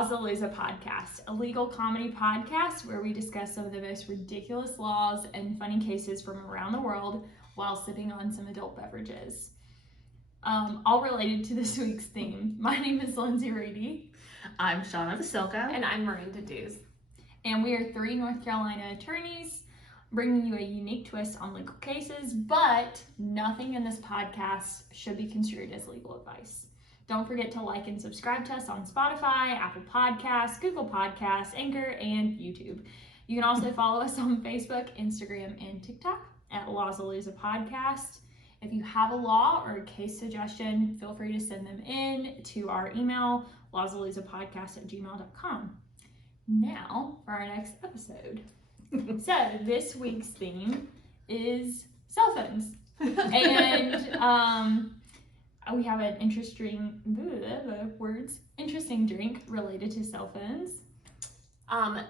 Lawsalooza podcast, a legal comedy podcast where we discuss some of the most ridiculous laws and funny cases from around the world while sipping on some adult beverages. All related to this week's theme. My name is Lindsey Reedy. I'm Shawna the And I'm Miranda. And we are three North Carolina attorneys bringing you a unique twist on legal cases, but nothing in this podcast should be construed as legal advice. Don't forget to like and subscribe to us on Spotify, Apple Podcasts, Google Podcasts, Anchor, and YouTube. You can also follow us on Facebook, Instagram, and TikTok at Lawsalooza Podcast. If you have a law or a case suggestion, feel free to send them in to our email, lawsaloozapodcast@gmail.com. Now for our next episode. So this week's theme is cell phones. And we have an interesting drink related to cell phones.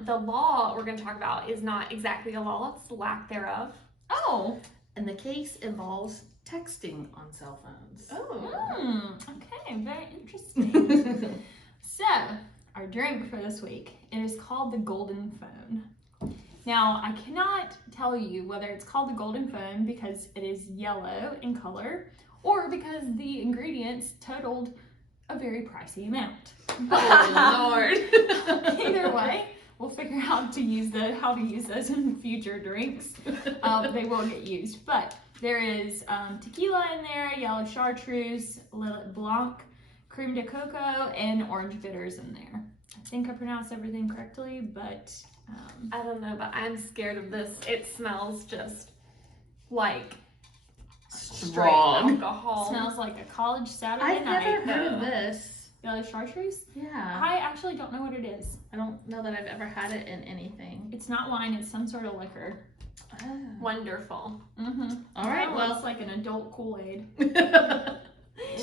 The law we're going to talk about is not exactly a law, it's the lack thereof. Oh. And the case involves texting on cell phones. Oh. Okay, very interesting. So, our drink for this week, it is called the Golden Phone. Now, I cannot tell you whether it's called the Golden Phone because it is yellow in color or because the ingredients totaled a very pricey amount. Oh, Lord. Either way, we'll figure out how to use those in future drinks. They will get used. But there is tequila in there, yellow chartreuse, Lillet Blanc, creme de coco, and orange bitters in there. I think I pronounced everything correctly, but I don't know, but I'm scared of this. It smells just like straight alcohol. Smells like a college Saturday I've night. never heard of this. Yellow chartreuse? Yeah. I actually don't know what it is. I don't know that I've ever had it in anything. It's not wine, it's some sort of liquor. Oh. Wonderful. Mm-hmm. All right, well. It's like an adult Kool-Aid.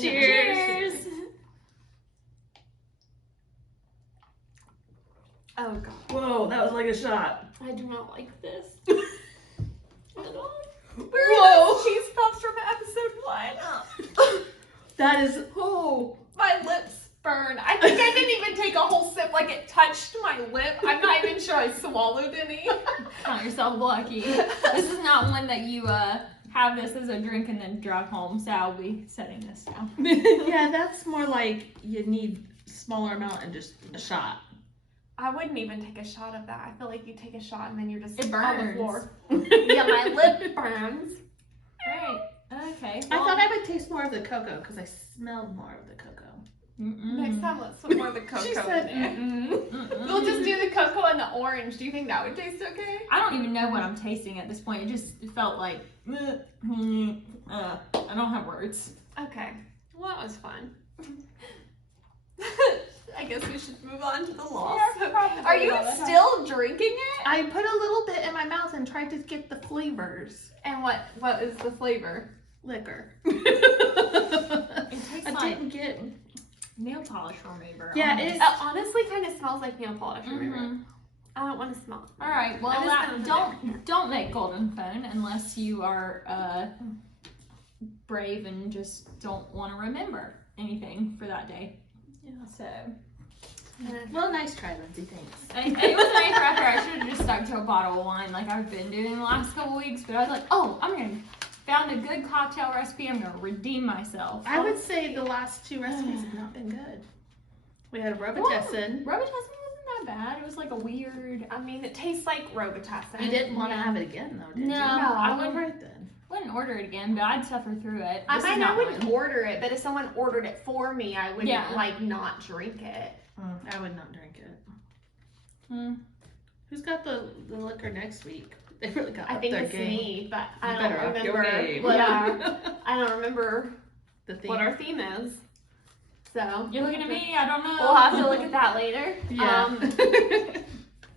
Cheers. Cheers. Oh, God. Whoa, that was like a shot. I do not like this. Whoa. Whoa. Cheese puffs from episode 1. That is, My lips burn. I think I didn't even take a whole sip, like it touched my lip. I'm not even sure I swallowed any. Count yourself lucky. This is not one that you have this as a drink and then drive home, so I'll be setting this down. yeah, that's more like you need smaller amount and just a shot. I wouldn't even take a shot of that. I feel like you take a shot and then you're just It on the burns. floor. Yeah, my lip burns. Right. Okay. I thought I would taste more of the cocoa because I smelled more of the cocoa. Next time, let's put more of the cocoa She said, in there. We'll just do the cocoa and the orange. Do you think that would taste okay? I don't even know what I'm tasting at this point. It just felt like, I don't have words. Okay. Well, that was fun. I guess we should move on to the law. Yeah, probably. Are you still drinking it? I put a little bit in my mouth and tried to get the flavors. And what is the flavor? Liquor. It tastes I like didn't get. nail polish remover. Yeah, almost. It honestly kind of smells like nail polish remover. I don't want to smell it. All right. Well, I'm just gonna don't make Golden Phone unless you are brave and just don't want to remember anything for that day. Yeah. So Well, nice try, Lindsey. Thanks. it was a nice wrapper. I should have just stuck to a bottle of wine like I've been doing the last couple weeks. But I was like, found a good cocktail recipe. I'm gonna redeem myself. I would say the last two recipes have not been good. We had a Robitussin. Robitussin wasn't that bad. It was like a weird. I mean, it tastes like Robitussin. You didn't want to have it again, though, did you? No, I I would wouldn't. right then. Wouldn't order it again, but I'd suffer through it. I This is mean, not I wouldn't one. order it, but if someone ordered it for me, I wouldn't Yeah. not drink it. I would not drink it. Hmm. Who's got the liquor next week? They really got I up think their it's game. me, but I You don't better up your remember. game. I don't remember The thing. what our theme is. So You're looking at me. I don't know. we'll have to look at that later. Yeah.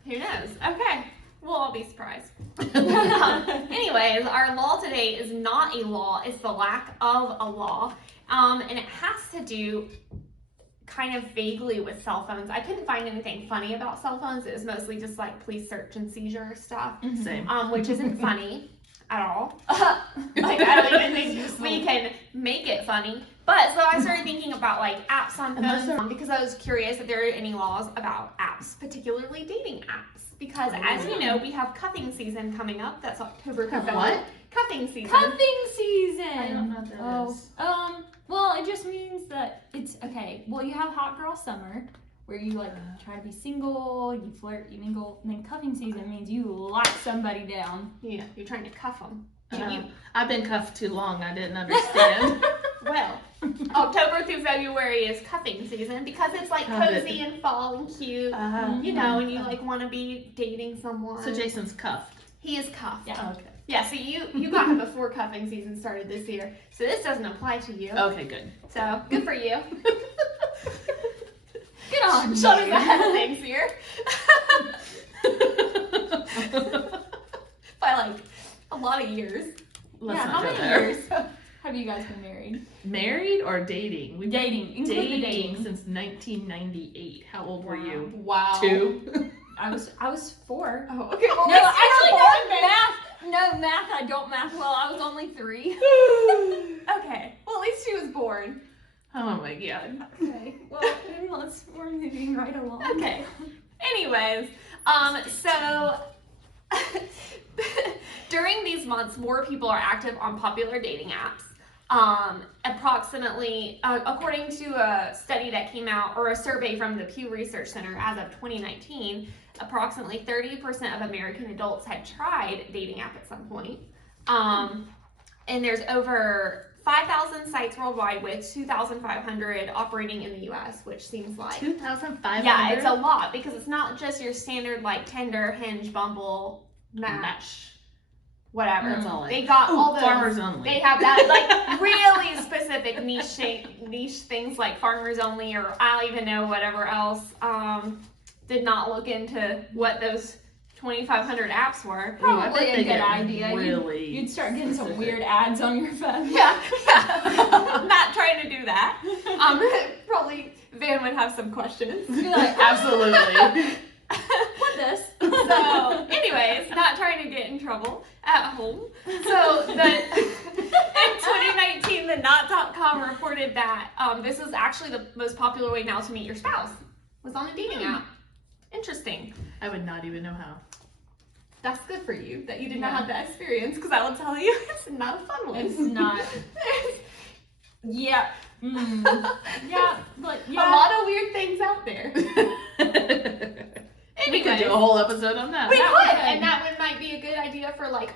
Who knows? Okay. We'll all be surprised. Anyways, our law today is not a law. It's the lack of a law. And it has to do kind of vaguely with cell phones. I couldn't find anything funny about cell phones. It was mostly just like police search and seizure stuff, Same. which isn't funny at all. Like, I don't even think we can make it funny. But so I started thinking about like apps on phones because I was curious if there are any laws about apps, particularly dating apps. Because as you know, we have cuffing season coming up. That's October. What? Cuffing season. Cuffing season. I don't know what that is. Well, it just means that it's okay. Well, you have hot girl summer, where you like try to be single, you flirt, you mingle, and then cuffing season means you lock somebody down. Yeah, you're trying to cuff them. I've been cuffed too long. I didn't understand. Well, October through February is cuffing season because it's like cozy and fall and cute, you know, and you like want to be dating someone. So Jason's cuffed. He is cuffed. Yeah. Oh, okay. Yeah, so you got him before cuffing season started this year. So this doesn't apply to you. Okay, good. So good for you. Get on. Shawna's ahead of things here. By like a lot of years. Let's How not go many there. years have you guys been married? Married or dating? We've Dating. been Include the dating dating. since 1998. How old were you? Wow. 2? I was 4. Oh, okay. Well, No, actually, no math. I don't math well. I was only 3. Okay. Well, at least she was born. Oh my god. Okay. Well, then we're moving right along. Okay. Anyways, so during these months, more people are active on popular dating apps. Approximately, according to a study that came out, or a survey from the Pew Research Center as of 2019, approximately 30% of American adults had tried a dating app at some point. And there's over 5,000 sites worldwide with 2,500 operating in the U.S., which seems like 2,500? yeah, it's a lot because it's not just your standard like Tinder, Hinge, Bumble, Match, whatever. That's all They got all those. Farmers Only. They have that like really specific niche things like Farmers Only, or I don't even know whatever else. Did not look into what those 2,500 apps were. Probably I bet a they good get idea. Really You'd start getting some specific. weird ads on your phone. Yeah. I'm not trying to do that. Probably Van would have some questions. You're like, Absolutely. what this? So, anyways, not trying to get in trouble at home. So, in 2019, the Knot.com reported that this is actually the most popular way now to meet your spouse, was on a dating app. Interesting. I would not even know how. That's good for you that you did not have that experience, because I will tell you, it's not a fun one. It's not. Yeah. Yeah, but yeah. A lot of weird things out there. We could do a whole episode on that. We That could, would. and that might be a good idea for like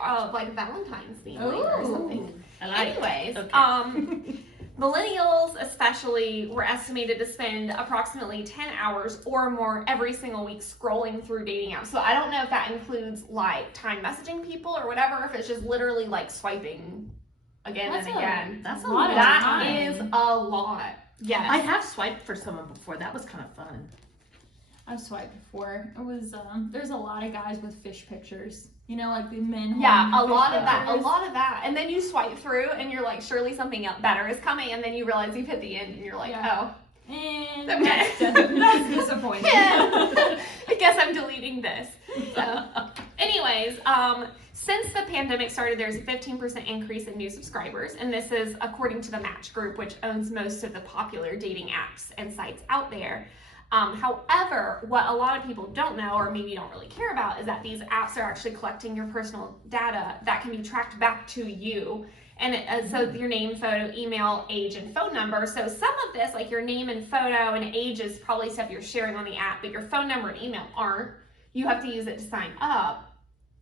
Valentine's theme or something. I like it. Anyways, Okay. millennials especially were estimated to spend approximately 10 hours or more every single week scrolling through dating apps. So I don't know if that includes like time messaging people or whatever, if it's just literally like swiping again That's and again. That's a lot lot. of That time. is a lot. Yes. I have swiped for someone before. That was kind of fun. I've swiped before. It was there's a lot of guys with fish pictures. You know, like the men. Yeah, holding a lot fish of that, pictures. and then you swipe through, and you're like, surely something better is coming, and then you realize you've hit the end, and you're like, Yeah. oh, And Okay. that's disappointing. yeah. I guess I'm deleting this. So, anyways, since the pandemic started, there's a 15% increase in new subscribers, and this is according to the Match Group, which owns most of the popular dating apps and sites out there. However, what a lot of people don't know, or maybe don't really care about, is that these apps are actually collecting your personal data that can be tracked back to you. And so your name, photo, email, age, and phone number. So some of this, like your name and photo and age, is probably stuff you're sharing on the app, but your phone number and email aren't. You have to use it to sign up.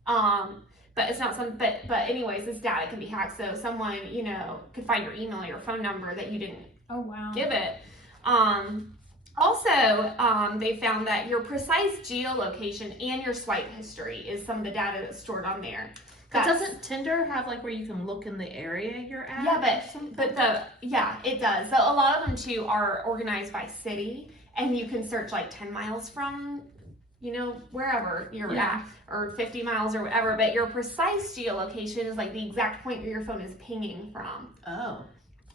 But it's not but anyways, this data can be hacked. So someone, you know, could find your email or your phone number that you didn't Oh wow. give it. Also, they found that your precise geolocation and your swipe history is some of the data that's stored on there. But doesn't Tinder have like where you can look in the area you're at? Yeah, it does. So a lot of them too are organized by city, and you can search like 10 miles from, you know, wherever you're at, or 50 miles or whatever. But your precise geolocation is like the exact point where your phone is pinging from. Oh.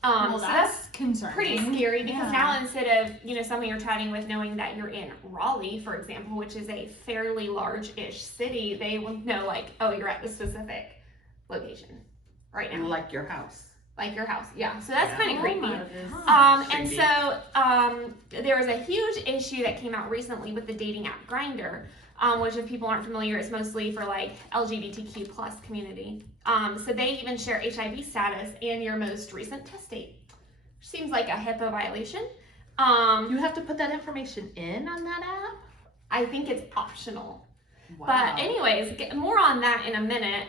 Well, So that's concerning. pretty scary because Yeah. now instead of, someone you're chatting with knowing that you're in Raleigh, for example, which is a fairly large-ish city, they will know like, oh, you're at the specific location right now. Like your house. Like your house. Yeah. So that's Yeah. kind of creepy. my gosh. And Creepy. so there was a huge issue that came out recently with the dating app Grindr, which if people aren't familiar, it's mostly for like LGBTQ plus community. So they even share HIV status and your most recent test date. Seems like a HIPAA violation. You have to put that information in on that app? I think it's optional. Wow. But anyways, more on that in a minute.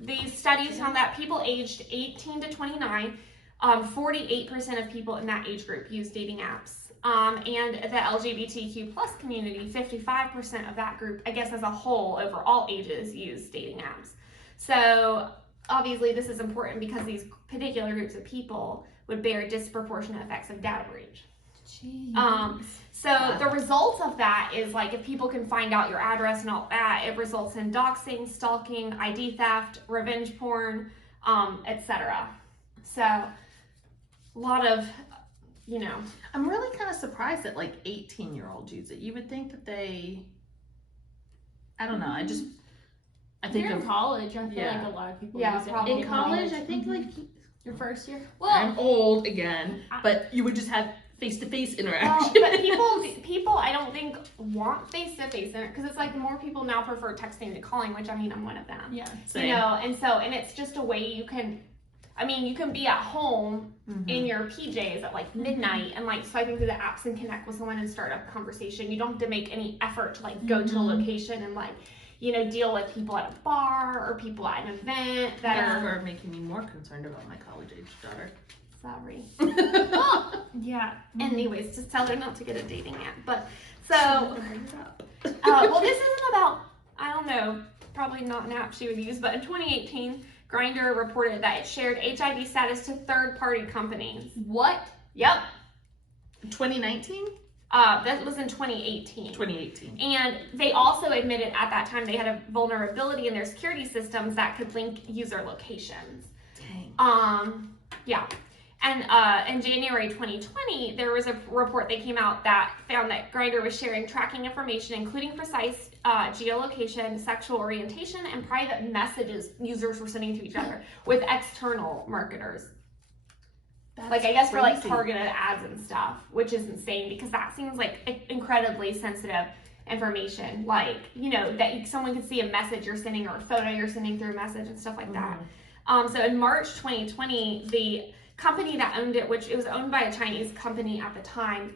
These studies found that people aged 18 to 29, 48% of people in that age group use dating apps. And the LGBTQ plus community, 55% of that group, I guess as a whole, over all ages, use dating apps. So obviously this is important because these particular groups of people would bear disproportionate effects of data breach. Jeez. So the results of that is like if people can find out your address and all that, it results in doxing, stalking, ID theft, revenge porn, etc. So a lot of, I'm really kind of surprised that like 18-year-olds use it. You would think that I don't know. I think You're in of college. I feel yeah. like a lot of people Yeah, use it. probably. in college. I think like Your first year? I'm Well, old again, but you would just have face-to-face interaction. but people I don't think want face-to-face because it's like more people now prefer texting to calling, which I'm one of them. yeah. Same. And it's just a way you can be at home in your PJs at like midnight and like swiping through the apps and connect with someone and start a conversation. You don't have to make any effort to like go to a location and like, deal with people at a bar or people at an event that Thanks are for making me more concerned about my college-age daughter. sorry. Yeah. Anyways, just tell her not to get a dating app. But so, Bring it up. well, this isn't about, I don't know, probably not an app she would use, but in 2018, Grindr reported that it shared HIV status to third-party companies. What? Yep. 2019? That was in 2018. 2018. And they also admitted at that time they had a vulnerability in their security systems that could link user locations. Dang. Yeah. And in January 2020, there was a report that came out that found that Grindr was sharing tracking information, including precise geolocation, sexual orientation, and private messages users were sending to each other with external marketers. That's I guess for like crazy. targeted ads and stuff, which is insane because that seems like incredibly sensitive information. Like, that someone could see a message you're sending or a photo you're sending through a message and stuff like that. So in March 2020, the company that owned it, which it was owned by a Chinese company at the time,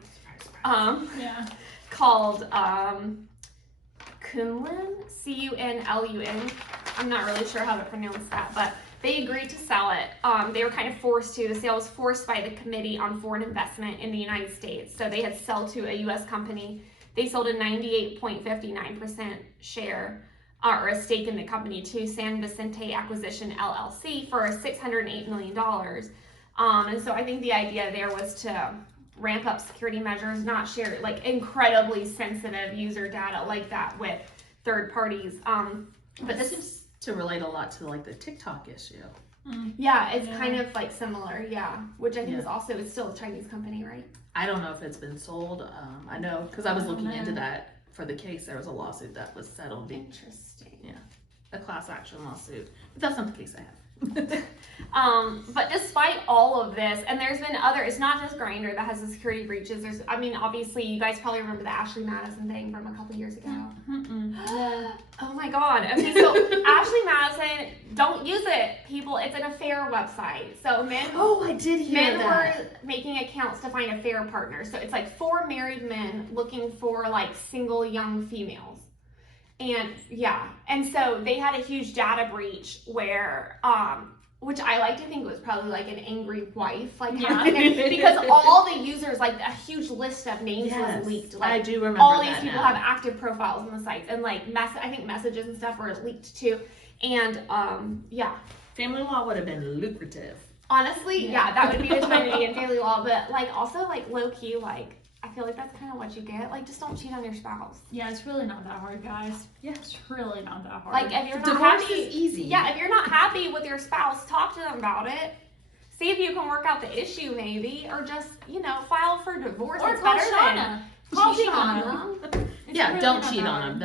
Yeah. called Kunlun, C-U-N-L-U-N. I'm not really sure how to pronounce that, but they agreed to sell it. They were kind of forced to. The sale was forced by the Committee on Foreign Investment in the United States. So they had sold to a U.S. company. They sold a 98.59% share or a stake in the company to San Vicente Acquisition LLC for $608 million. And so I think the idea there was to ramp up security measures, not share like incredibly sensitive user data like that with third parties. But this seems to relate a lot to like the TikTok issue. Yeah, it's Yeah. kind of like similar, which I think Yeah. it's still a Chinese company, right? I don't know if it's been sold. I know because I was Oh, looking man. into that for the case. There was a lawsuit that was settled, Interesting. a class action lawsuit. But that's not the case I have. But despite all of this, and there's been it's not just Grindr that has the security breaches. Obviously you guys probably remember the Ashley Madison thing from a couple years ago. Oh my God. Okay, so Ashley Madison, don't use it, people. It's an affair website. So men I did were making accounts to find affair partners. So it's like 4 married men looking for like single young females. And so they had a huge data breach where, which I like to think was probably like an angry wife, because all the users, like a huge list of names was leaked. Like I do remember all these that people now. have active profiles on the sites, and like I think messages and stuff were leaked too. And Family law would have been lucrative. honestly, that would be the Trinity in family law. But like also like low key, like I feel like that's kind of what you get. Like just don't cheat on your spouse. Yeah, it's really not that hard, guys. Yeah. It's really not that hard. Like if you're not Divorce happy, is easy. yeah, if you're not happy with your spouse, talk to them about it. See if you can work out the issue, maybe, or just, file for divorce. Or it's call better Shawna. Call Cheating on Shawna. Yeah, really don't not cheat that on hard.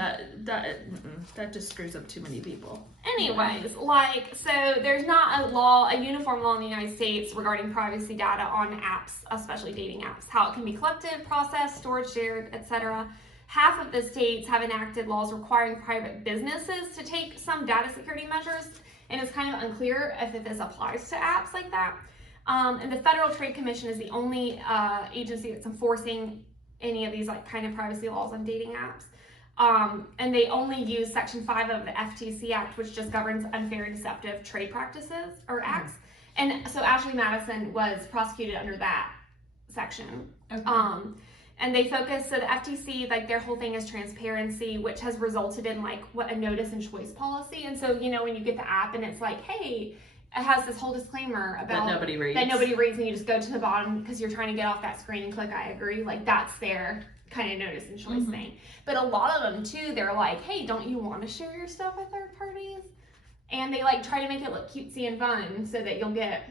them. That just screws up too many people. Anyways, so there's not a uniform law in the United States regarding privacy data on apps, especially dating apps, how it can be collected, processed, stored, shared, etc. Half of the states have enacted laws requiring private businesses to take some data security measures, and it's kind of unclear if this applies to apps like that. And the Federal Trade Commission is the only agency that's enforcing any of these kind of privacy laws on dating apps. And they only use Section 5 of the FTC Act, which just governs unfair and deceptive trade practices or acts. And so Ashley Madison was prosecuted under that section. Okay. And they focus, so the FTC, their whole thing is transparency, which has resulted in a notice and choice policy. And so, when you get the app and it's hey, it has this whole disclaimer about that nobody reads, and you just go to the bottom because you're trying to get off that screen and click I agree. That's their kind of notice and choice thing. But a lot of them too, they're hey, don't you want to share your stuff with third parties? And they try to make it look cutesy and fun so that you'll get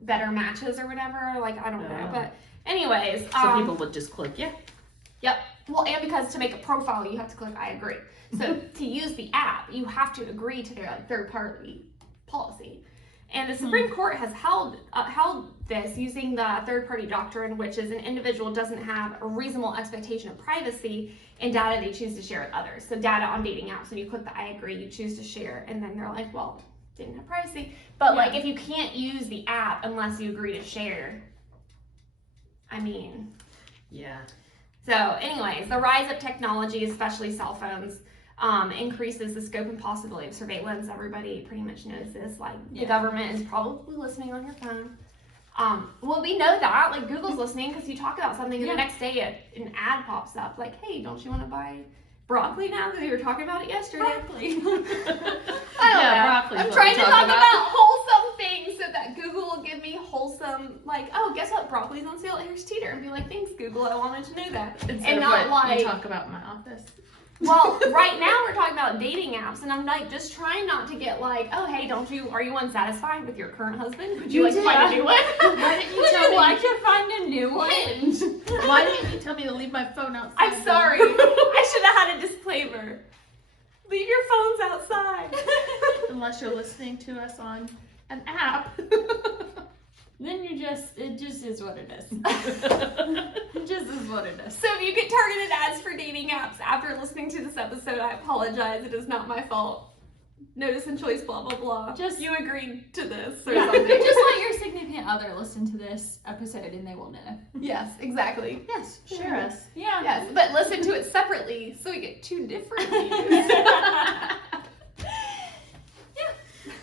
better matches or whatever. I don't know. But anyways, so people would just click Yep. Well, and because to make a profile, you have to click I agree. So to use the app, you have to agree to their third party policy. And the Supreme Court has held this using the third-party doctrine, which is an individual doesn't have a reasonable expectation of privacy in data they choose to share with others. So data on dating apps, when you click the I agree, you choose to share, and then they're well, didn't have privacy. But if you can't use the app unless you agree to share, yeah. So anyways, the rise of technology, especially cell phones, increases the scope and possibility of surveillance. Everybody pretty much knows this. The government is probably listening on your phone. We know that. Google's listening because you talk about something and the next day an ad pops up hey, don't you want to buy broccoli now because you were talking about it yesterday? Broccoli. I don't know. Broccoli. I'm trying to talk about wholesome things so that Google will give me wholesome, oh, guess what? Broccoli's on sale. Here's Teeter. And be thanks, Google. I wanted to know that. Instead of what you talk about in my office. Well, right now we're talking about dating apps, and I'm just trying not to get oh, hey, are you unsatisfied with your current husband? Would you like to find a new one? Why didn't you tell me? Like to find a new one? Why didn't you tell me to leave my phone outside? I'm sorry. I should have had a disclaimer. Leave your phones outside. Unless you're listening to us on an app. Then it just is what it is. It just is what it is. So if you get targeted ads for dating apps after listening to this episode, I apologize. It is not my fault. Notice and choice, blah, blah, blah. You agreed to this or something. Just let your significant other listen to this episode and they will know. Yes, exactly. Yes, share us. Yeah. Yes, but listen to it separately so we get two different views.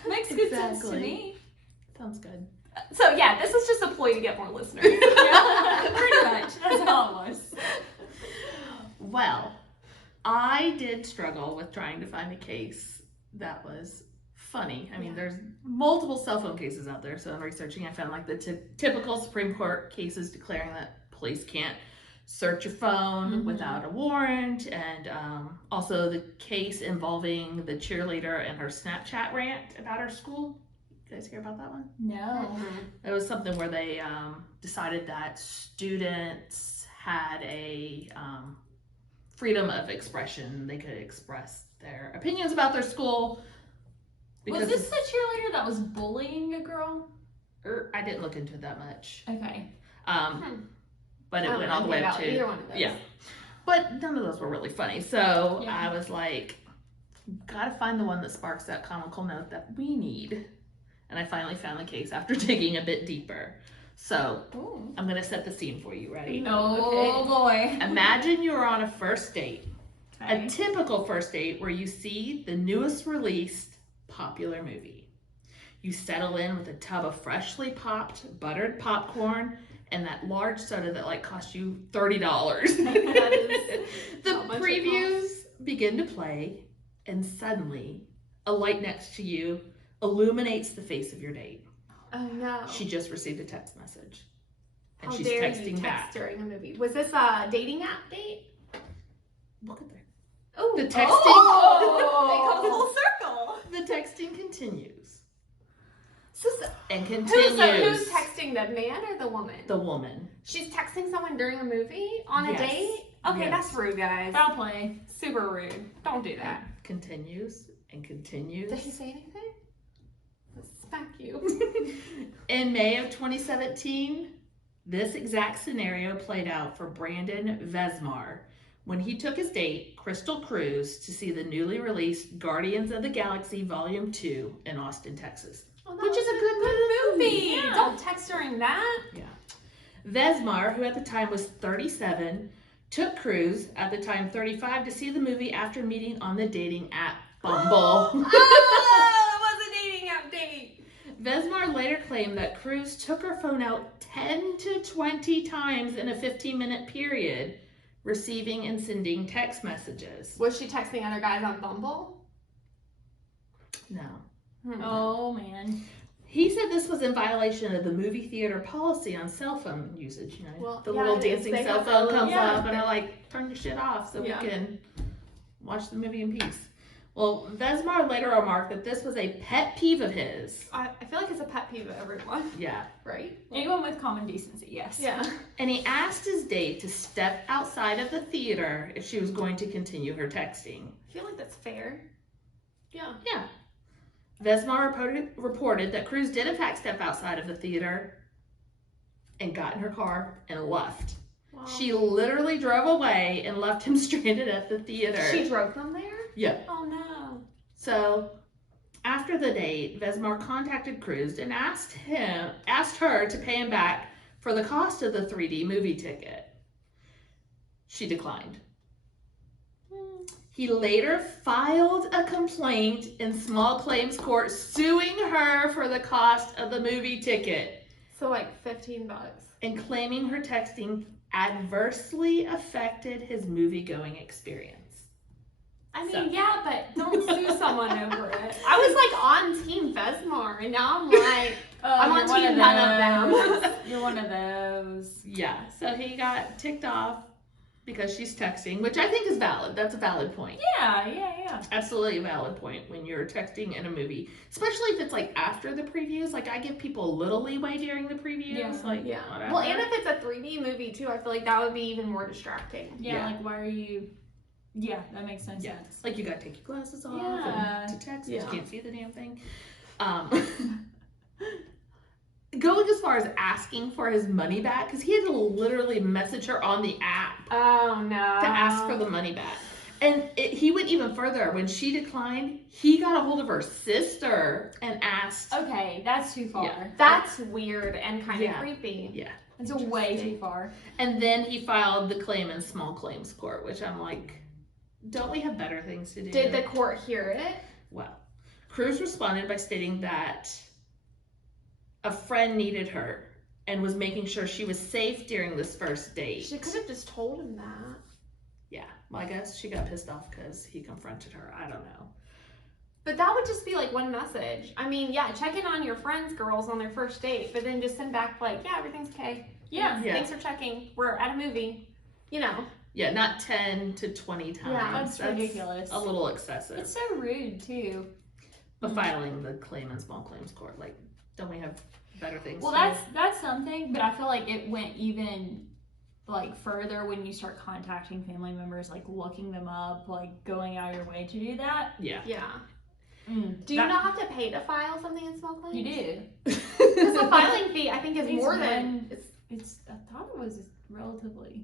Makes good sense to me. Sounds good. So yeah, this was just a ploy to get more listeners. Yeah, pretty much. That's all it was. Well, I did struggle with trying to find a case that was funny. There's multiple cell phone cases out there. So in researching, I found the typical Supreme Court cases declaring that police can't search your phone without a warrant, and also the case involving the cheerleader and her Snapchat rant about her school. You guys hear about that one? No. It was something where they decided that students had a freedom of expression. They could express their opinions about their school. Was this the cheerleader that was bullying a girl? I didn't look into it that much. Okay. But it went all the way up to either one of those. Yeah. But none of those were really funny. So Yeah. I was gotta find the one that sparks that comical note that we need. And I finally found the case after digging a bit deeper. So I'm gonna set the scene for you. Ready? Oh boy. Imagine you're on a first date. Okay. A typical first date where you see the newest released popular movie. You settle in with a tub of freshly popped buttered popcorn and that large soda that cost you $30. That is The how much it previews begin to play, and suddenly a light next to you illuminates the face of your date. Oh no. She just received a text message. And How she's dare texting you text back. during a movie? Was this a dating app date? Look at that. Oh, The texting They come full circle. The texting continues. So and continues. Who's texting, the man or the woman? The woman. She's texting someone during a movie on a Yes. date? Okay, Yes. that's rude, guys. Foul play. Super rude. Don't do that. Continues and continues. Did he say anything? Let's smack you. In May of 2017, this exact scenario played out for Brandon Vesmar when he took his date, Crystal Cruz, to see the newly released Guardians of the Galaxy Volume 2 in Austin, Texas. Oh, Which is a good movie. Yeah. Don't text during that. Yeah. Vesmar, who at the time was 37, took Cruz, at the time 35, to see the movie after meeting on the dating app Bumble. Oh, it was a dating app date. Vesmar later claimed that Cruz took her phone out 10 to 20 times in a 15-minute period, receiving and sending text messages. Was she texting other guys on Bumble? No. Oh man. He said this was in violation of the movie theater policy on cell phone usage. You know, Well, the yeah, little it is. dancing They cell have phone those, comes yeah. up, and I like turn your shit off so Yeah. we can watch the movie in peace. Well, Vesmar later remarked that this was a pet peeve of his. I feel like it's a pet peeve of everyone, Yeah. right? Anyone with common decency, yes. Yeah. And he asked his date to step outside of the theater if she was going to continue her texting. I feel like that's fair. Yeah. Yeah. Vesmar reported that Cruz did in fact step outside of the theater and got in her car and left. Wow. She literally drove away and left him stranded at the theater. She drove them there? Yeah. Oh no. So after the date, Vesmar contacted Cruz and asked her to pay him back for the cost of the 3D movie ticket. She declined. He later filed a complaint in small claims court suing her for the cost of the movie ticket So like $15. and claiming her texting adversely affected his movie-going experience. I mean, So- yeah, but don't sue someone over it. I was like on Team Vesmar, and now I'm like, I'm on team none of them. You're one of those. Yeah, so he got ticked off because she's texting, which I think is valid. That's a valid point. Yeah. Absolutely a valid point when you're texting in a movie, especially if it's like after the previews. Like I give people a little leeway during the previews. Yeah. Like Yeah. whatever. Well, and if it's a 3D movie too, I feel like that would be even more distracting. Yeah, like why are you? Yeah, that makes sense. Yeah. Like you gotta take your glasses off Yeah. and to text. Yeah. You can't see the damn thing. Going as far as asking for his money back, because he had to literally message her on the app Oh no. to ask for the money back. And he went even further. When she declined, he got a hold of her sister and asked. Okay, that's too far. Yeah. That's weird and kind of Yeah. creepy. Yeah. It's way too far. And then he filed the claim in small claims court, which I'm like, don't we have better things to do? Did the court hear it? Well, Cruz responded by stating that a friend needed her and was making sure she was safe during this first date. She could have just told him that. Yeah, well, I guess she got pissed off because he confronted her. I don't know. But that would just be like one message. I mean, yeah, check in on your friends, girls, on their first date, but then just send back like, yeah, everything's okay. Yeah. Yeah. Thanks for checking. We're at a movie. You know. Yeah, not 10 to 20 times. Yeah, That's ridiculous. A little excessive. It's so rude too. But filing the claim in small claims court, like, don't we have better things Well, to do? that's something, but I feel like it went even like further when you start contacting family members, like looking them up, like going out of your way to do that. Yeah. Yeah. Mm, Do you not have to pay to file something in small claims? You do. Because the filing fee, I think, is It's more than. one- It's. I thought it was relatively.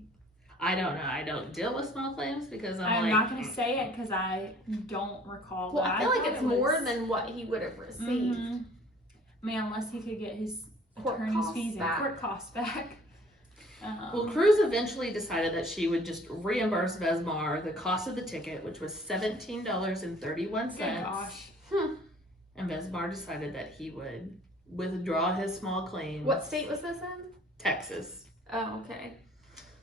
I don't know. I don't deal with small claims because I'm I'm like, not gonna say it because I don't recall. Well, but I feel like thought it's it was- more than what he would have received. Mhm. Man, unless he could get his Court attorney's costs fees back. and court costs back. Well, Cruz eventually decided that she would just reimburse Vesmar the cost of the ticket, which was $17.31. Good gosh. And Vesmar decided that he would withdraw his small claim. What state was this in? Texas. Oh, okay.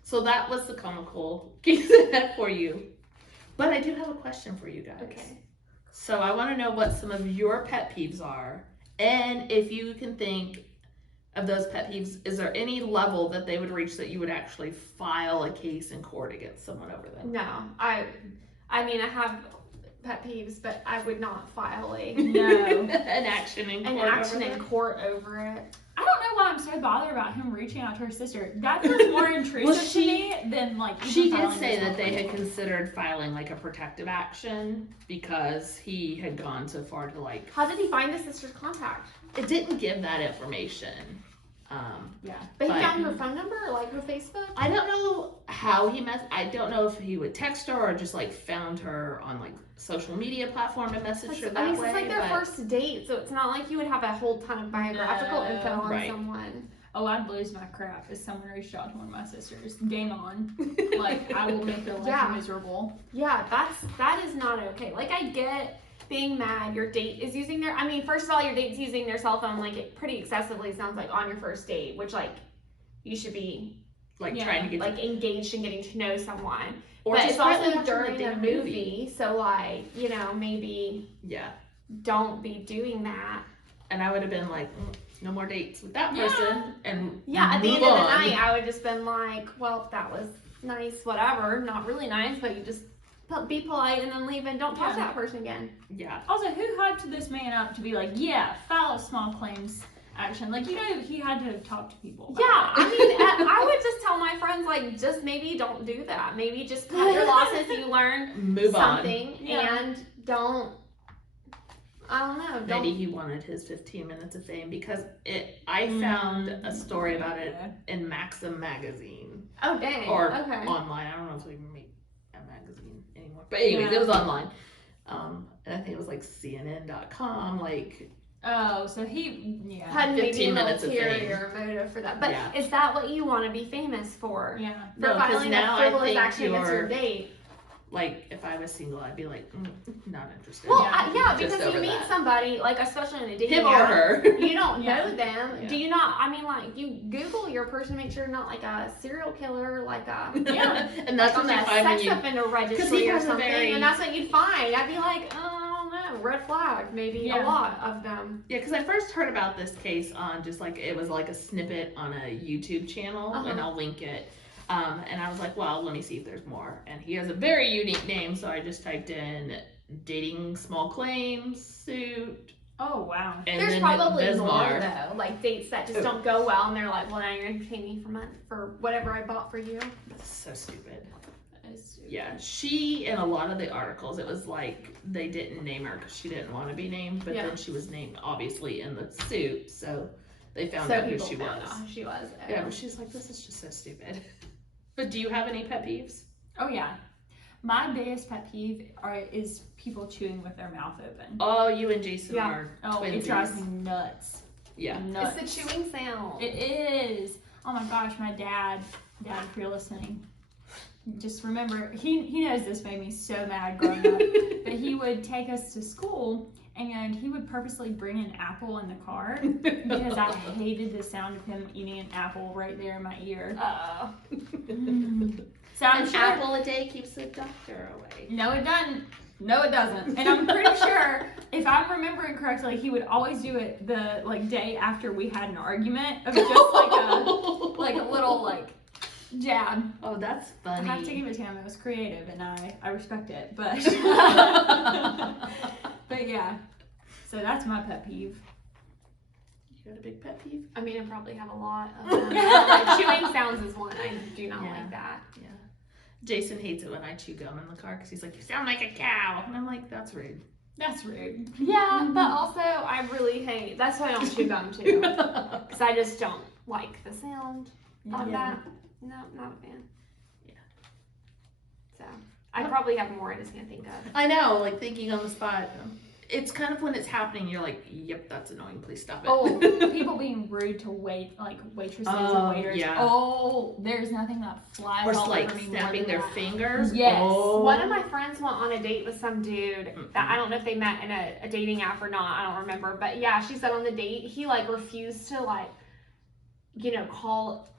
So that was the comical case I had for you. But I do have a question for you guys. Okay. So I want to know what some of your pet peeves are. And if you can think of those pet peeves, is there any level that they would reach that you would actually file a case in court against someone over them? No, I mean, I have pet peeves, but I would not file No. An action in court over it. I don't know why I'm so bothered about him reaching out to her sister. That feels more intrusive to me than like. She did say that they had considered filing like a protective action because he had gone so far to like. How did he find the sister's contact? It didn't give that information. Yeah. But he found her phone number or like her Facebook? I don't know how he met. I don't know if he would text her or just like found her on like social media platform and messaged her that way. It's like their first date, so it's not like you would have a whole ton of biographical info on someone. Oh, I'd lose my crap if someone reached out to one of my sisters. Game on. Like, I will make their life miserable. Yeah, that is not okay. Like, I get being mad your date is using their, I mean, first of all, your date's using their cell phone, like, it pretty excessively sounds like on your first date, which, like, you should be, like, trying to get, like, engaged in getting to know someone. Or but just it's also during a movie, so, like, you know, maybe don't be doing that. And I would have been like, no more dates with that person. And at the end of the night, I would just been like, well, that was nice, whatever. Not really nice, but you just be polite and then leave and don't talk to that person again. Yeah. Also, who hyped this man up to be like, file a small claims action? Like, you know, he had to have talked to people. I mean, I would just tell my friends, like, just maybe don't do that. Maybe just cut your losses. You learn something and don't. I don't know. Maybe he wanted his 15 minutes of fame because I found a story about it in Maxim magazine. Oh, dang. Or online. I don't know if we make a magazine anymore. But anyways, it was online. And I think it was like CNN.com. Like, oh, so he had 15 minutes of fame. Ulterior motive for that. But is that what you want to be famous for? Yeah. For filing a frivolous action against your date? Like, if I was single, I'd be like, not interested. Well, because you meet somebody, like, especially in a dating him or her. You don't know them. Yeah. Do you not, I mean, like, you Google your person, make sure you're not, like, a serial killer, like a, and that's like what on a sex offender registry or something, and that's what you'd find. I'd be like, oh, I don't know, red flag, maybe a lot of them. Yeah, because I first heard about this case on just, like, it was, like, a snippet on a YouTube channel, and I'll link it. And I was like, well, let me see if there's more. And he has a very unique name, so I just typed in dating small claims suit. Oh, wow. And there's probably more, though. Like, dates that just don't go well, and they're like, well, now you're going to pay me for whatever I bought for you. That's so stupid. That is stupid. Yeah, she, in a lot of the articles, it was like they didn't name her because she didn't want to be named, but then she was named, obviously, in the suit, so they found out who she was. Yeah, but she's like, this is just so stupid. But do you have any pet peeves? Oh, yeah. My biggest pet peeve is people chewing with their mouth open. Oh, you and Jason are twinsies. It drives me nuts. Yeah. Nuts. It's the chewing sound. It is. Oh my gosh, my dad, if you're listening, just remember, he knows this made me so mad growing up, but he would take us to school and he would purposely bring an apple in the car because I hated the sound of him eating an apple right there in my ear. So I'm sure apple a day keeps the doctor away. No, it doesn't. No, it doesn't. And I'm pretty sure, if I'm remembering correctly, he would always do it the day after we had an argument of just like a little jab. Oh, that's funny. I have to give it to him. It was creative, and I respect it. But but yeah, so that's my pet peeve. You got a big pet peeve? I mean, I probably have a lot of them. Like, chewing sounds is one. I do not like that. Yeah. Jason hates it when I chew gum in the car because he's like, you sound like a cow. And I'm like, that's rude. That's rude. Yeah, but also I really hate, that's why I don't chew gum too. Because I just don't like the sound of that. No, not a fan. Yeah. So, I probably have more I just can't think of. I know, like thinking on the spot. It's kind of when it's happening, you're like, yep, that's annoying. Please stop it. Oh, people being rude to waitresses and waiters. Yeah. Oh, there's nothing that flies all over me snapping their fingers. Yes. Oh. One of my friends went on a date with some dude that I don't know if they met in a dating app or not. I don't remember. But yeah, she said on the date, he refused to call,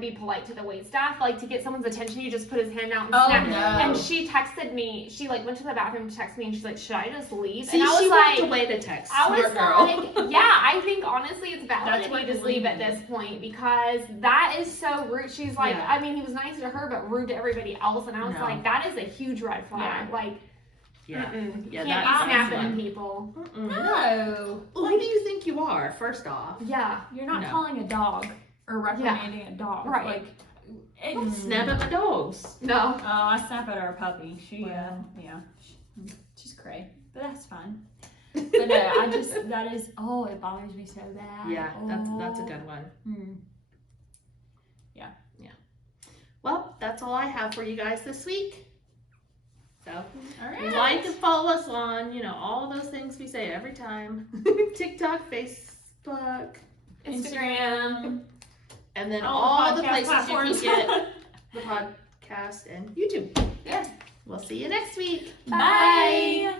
be polite to the waitstaff, to get someone's attention. You just put his hand out and snap. No. And she texted me. She went to the bathroom to text me, and she's like, "Should I just leave?" See, and I was she like, walked away to text. I was girl. yeah, I think honestly it's valid if you just leave at this point because that is so rude. She's like, I mean, he was nice to her, but rude to everybody else, and I was like, that is a huge red flag. Yeah. Yeah. Mm-mm. Yeah, Can't that's be snapping one. at people. No. Who do you think you are, first off? Yeah. You're not No. calling a dog or reprimanding a dog. Right. Like, Snap at my dogs. No. Oh, I snap at our puppy. Wow. She's cray. But that's fine. But no, it bothers me so bad. Yeah, that's a good one. Hmm. Well, that's all I have for you guys this week. So, All right. like and follow us on, all those things we say every time. TikTok, Facebook, Instagram. and then All all the the podcast places you platforms. can get the podcast and YouTube. Yeah. We'll see you next week. Bye.